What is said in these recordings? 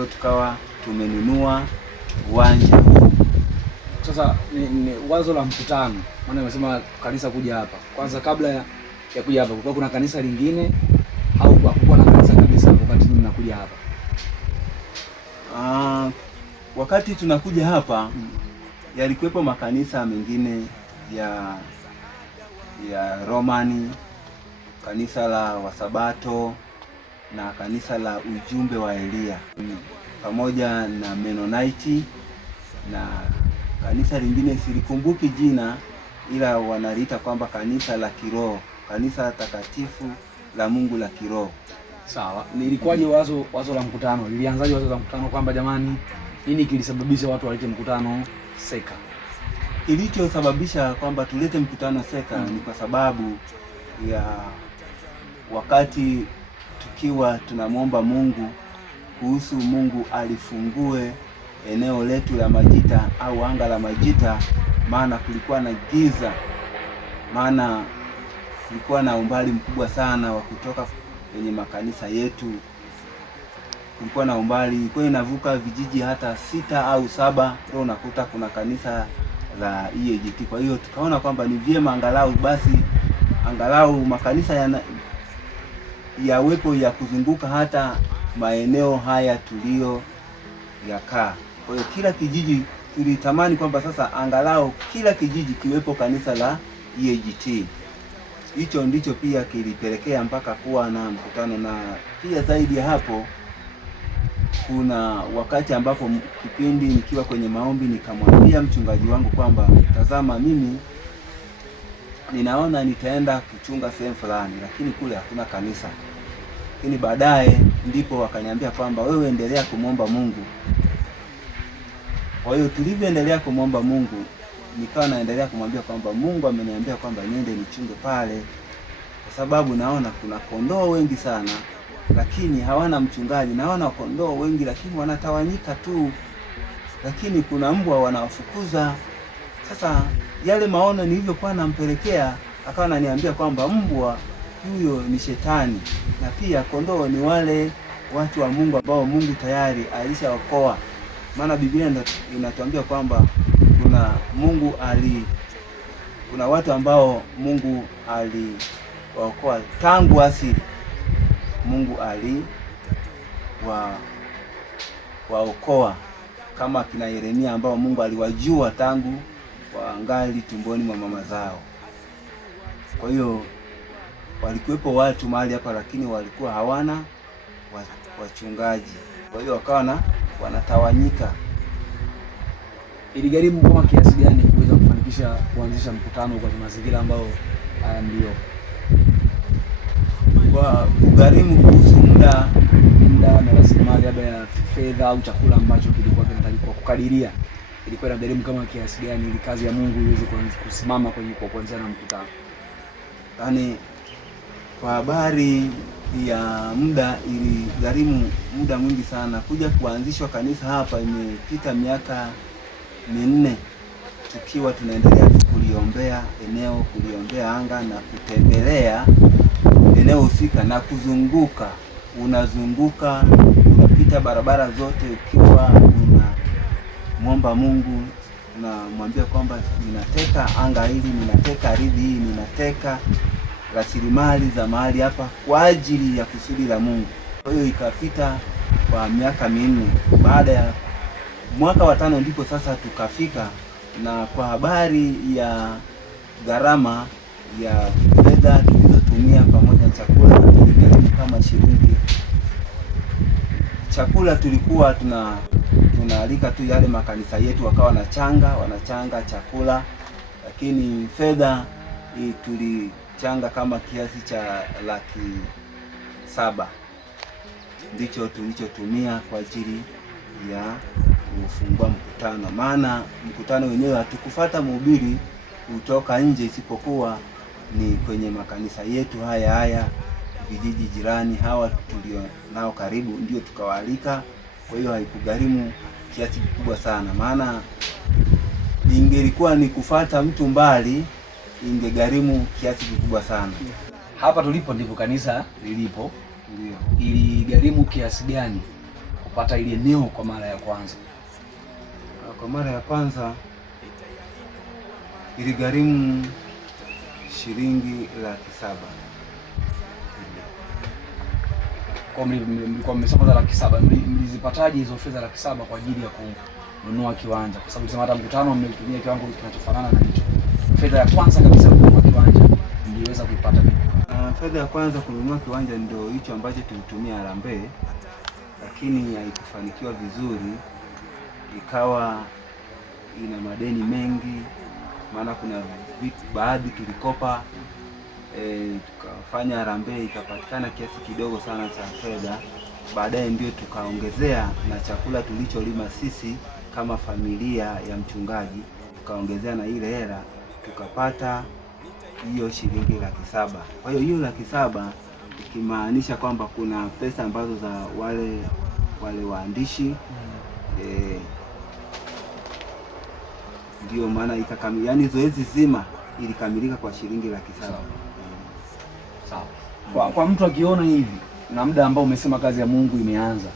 ndio tukawa tumenunua uwanja huu. Sasa ni wazo la mkutano, maana nimesema kanisa kuja hapa. Kwanza kabla ya kuja hapa kulikuwa kuna kanisa lingine au hakukuwa na kanisa kabisa wakati mnakuja hapa? Wakati tunakuja hapa yalikuwepo makanisa mengine ya Romani, kanisa la Wasabato na kanisa la Ujumbe wa Elia pamoja na Mennonite na kanisa lingine silikumbuki jina, ila wanaliita kwamba kanisa la kiroho, kanisa takatifu la Mungu la kiroho. Sawa. Nilikuwaje wazo la mkutano? Lilianzaje wazo la mkutano kwamba jamani, nini kilisababisha watu walete mkutano Seka? Kilichosababisha kwamba tulete mkutano Seka ni kwa sababu ya wakati tukiwa tunamwomba Mungu kuhusu Mungu alifungue eneo letu la Majita au anga la Majita, maana kulikuwa na giza, maana kulikuwa na umbali mkubwa sana wa kutoka kwenye makanisa yetu. Kulikuwa na umbali, ilikuwa inavuka vijiji hata 6 au 7 ndio unakuta kuna kanisa la EAGT. Kwa hiyo tukaona kwamba ni vyema angalau makanisa yawepo ya kuzunguka hata maeneo haya tulio yakaa. Kwa hiyo kila kijiji tulitamani kwamba sasa angalau kila kijiji kiwepo kanisa la EAGT. Hicho ndicho pia kilipelekea mpaka kuwa na mkutano. Na pia zaidi ya hapo, kuna wakati ambapo kipindi nikiwa kwenye maombi nikamwambia mchungaji wangu kwamba tazama, mimi ninaona nitaenda kuchunga sehemu fulani, lakini kule hakuna kanisa. Lakini baadaye ndipo wakaniambia kwamba wewe endelea kumwomba Mungu. Kwa hiyo tulivyoendelea kumwomba Mungu, nikawa naendelea kumwambia kwamba Mungu ameniambia kwamba niende nichunge pale, kwa sababu naona kuna kondoo wengi sana lakini hawana mchungaji. Naona kondoo wengi lakini wanatawanyika tu, lakini kuna mbwa wanawafukuza. Sasa yale maono nilivyokuwa nampelekea, akawa ananiambia kwamba mbwa huyo ni shetani na pia kondoo ni wale watu wa Mungu ambao Mungu tayari alishaokoa. Maana Biblia inatuambia kwamba kuna watu ambao Mungu aliwaokoa tangu asili. Mungu waokoa kama kina Yeremia ambao Mungu aliwajua tangu wangali tumboni mwa mama zao. Kwa hiyo walikuwepo watu mahali hapa, lakini walikuwa hawana wachungaji. Kwa hiyo wakawa wanatawanyika. Iligharimu kama kiasi gani kuweza kufanikisha kuanzisha mkutano kwa mazingira ambayo haya ndio? Kwa kugharimu kuhusu muda na rasilimali labda ya fedha au chakula ambacho kilikuwa kinahitajika, kukadiria ilikuwa inagharimu kama kiasi gani ili kazi ya Mungu iweze kusimama kwa kuanzia na mkutano? Yaani kwa habari ya muda, iligharimu muda mwingi sana. Kuja kuanzishwa kanisa hapa imepita miaka 4 tukiwa tunaendelea kuliombea eneo, kuliombea anga na kutembelea eneo husika na kuzunguka. Unazunguka, unapita barabara zote ukiwa unamwomba Mungu, unamwambia kwamba ninateka anga hili, ninateka ardhi hii, ninateka rasilimali za mahali hapa kwa ajili ya kusudi la Mungu. Kwa hiyo ikapita kwa miaka 4. Baada ya mwaka wa 5 ndipo sasa tukafika. Na kwa habari ya gharama ya fedha tulizotumia pamoja na chakula, tuligharimu kama shilingi. Chakula tulikuwa tunaalika tu yale makanisa yetu wakawa wanachanga chakula, lakini fedha tulichanga kama kiasi cha 700,000 ndicho tulichotumia kwa ajili ya kufungua mkutano. Maana mkutano wenyewe hatukufuata mhubiri kutoka nje, isipokuwa ni kwenye makanisa yetu haya vijiji jirani hawa tulio nao karibu ndio tukawaalika. Kwa hiyo haikugharimu kiasi kikubwa sana, maana ingelikuwa ni kufuata mtu mbali ingegharimu kiasi kikubwa sana. Hapa tulipo ndipo kanisa lilipo. Ndio. Iligharimu kiasi gani kupata ile eneo kwa mara ya kwanza? Kwa mara ya kwanza iligharimu shilingi 700,000. Kwa mlikuwa mmeshapata 700,000, mlizipataje hizo fedha 700,000 kwa ajili ya kununua kiwanja? Kwa sababu tunasema hata mkutano mmetumia kiwango kinachofanana na hicho. Fedha ya kwanza kabisa kununua kiwanja mliweza kuipata vipi? Fedha ya kwanza kununua kiwanja ndio hicho ambacho tulitumia harambee, lakini haikufanikiwa vizuri, ikawa ina madeni mengi, maana kuna baadhi tulikopa, tukafanya harambee, ikapatikana kiasi kidogo sana cha fedha. Baadaye ndio tukaongezea na chakula tulicholima sisi kama familia ya mchungaji, tukaongezea na ile hela, tukapata hiyo shilingi 700,000. Kwa hiyo 700,000 ikimaanisha kwamba kuna pesa ambazo za wale waandishi, ndio maana ikakamilika, yani zoezi zima ilikamilika kwa shilingi 700,000. Sawa. Kwa mtu akiona hivi na muda ambao umesema kazi ya Mungu imeanza,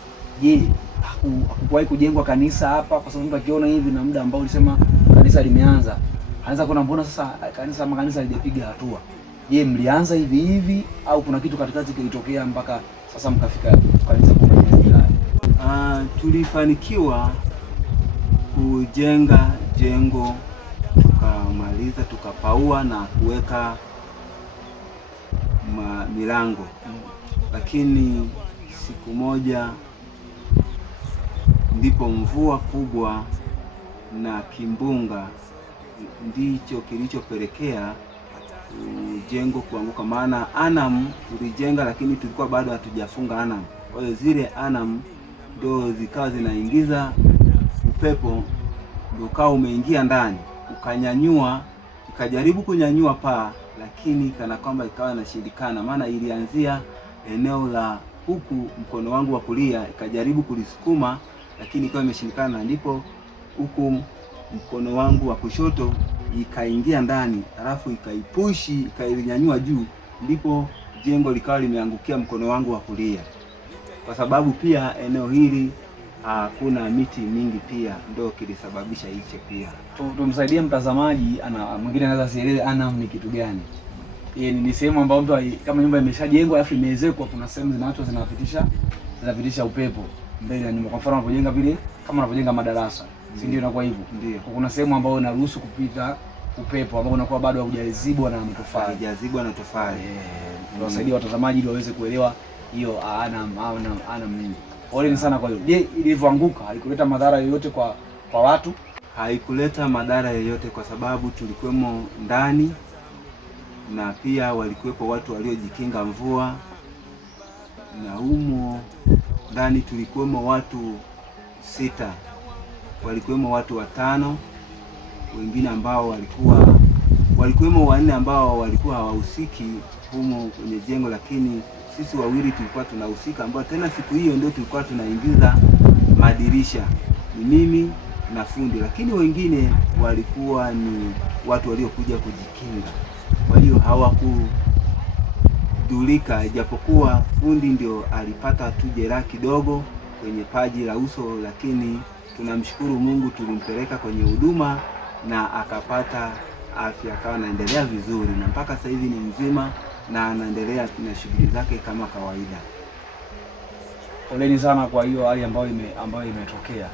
je, hakuwahi kujengwa kanisa hapa? Kwa sababu mtu akiona hivi na muda ambao ulisema kanisa limeanza, anaweza kuona mbona sasa kanisa halijapiga hatua. Je, mlianza hivi hivi au kuna kitu katikati kilitokea mpaka sasa mkafika kanisa kwa wilaya? Tulifanikiwa kujenga jengo, tukamaliza, tukapaua na kuweka milango. Lakini siku moja ndipo mvua kubwa na kimbunga ndicho kilichopelekea jengo kuanguka. Maana anam tulijenga, lakini tulikuwa bado hatujafunga anam. Kwa hiyo zile anam ndio zikawa zinaingiza upepo, ndio ukawa umeingia ndani, ukanyanyua, ikajaribu kunyanyua paa, lakini kana kwamba ikawa inashindikana. Maana ilianzia eneo la huku mkono wangu wa kulia, ikajaribu kulisukuma, lakini ikawa imeshindikana. Ndipo huku mkono wangu wa kushoto ikaingia ndani, alafu ikaipushi, ikainyanyua juu, ndipo jengo likawa limeangukia mkono wangu wa kulia. Kwa sababu pia eneo hili kuna miti mingi pia, ndio kilisababisha hicho pia. Tumsaidie mtazamaji, mwingine anaweza sielewe anam ni kitu gani. Ni sehemu ambayo mtu kama nyumba imeshajengwa alafu imeezekwa, kuna sehemu zinapitisha upepo mbele ya nyumba. Kwa mfano unapojenga vile, kama unapojenga madarasa, si ndio inakuwa hivyo? Ndio. Kuna sehemu ambayo inaruhusu kupita upepo ambao unakuwa bado haujazibwa na matofali. Haujazibwa na tofali. Tunawasaidia watazamaji ili waweze kuelewa hiyo anam nini. Poleni sana kwa hiyo. Je, ilivyoanguka haikuleta madhara yoyote kwa watu? Haikuleta madhara yoyote kwa sababu tulikuwemo ndani, na pia walikuwepo watu waliojikinga mvua, na humo ndani tulikuwemo watu 6, walikuwemo watu 5, wengine ambao walikuwemo 4 ambao walikuwa hawahusiki humo kwenye jengo, lakini sisi 2 tulikuwa tunahusika, ambao tena siku hiyo ndio tulikuwa tunaingiza madirisha, ni mimi na fundi, lakini wengine walikuwa ni watu waliokuja kujikinga. Kwa hiyo hawakudhurika, ijapokuwa fundi ndio alipata tu jeraha kidogo kwenye paji la uso, lakini tunamshukuru Mungu, tulimpeleka kwenye huduma na akapata afya, akawa anaendelea vizuri, na mpaka sasa hivi ni mzima na anaendelea na shughuli zake kama kawaida. Poleni sana kwa hiyo hali ambayo imetokea.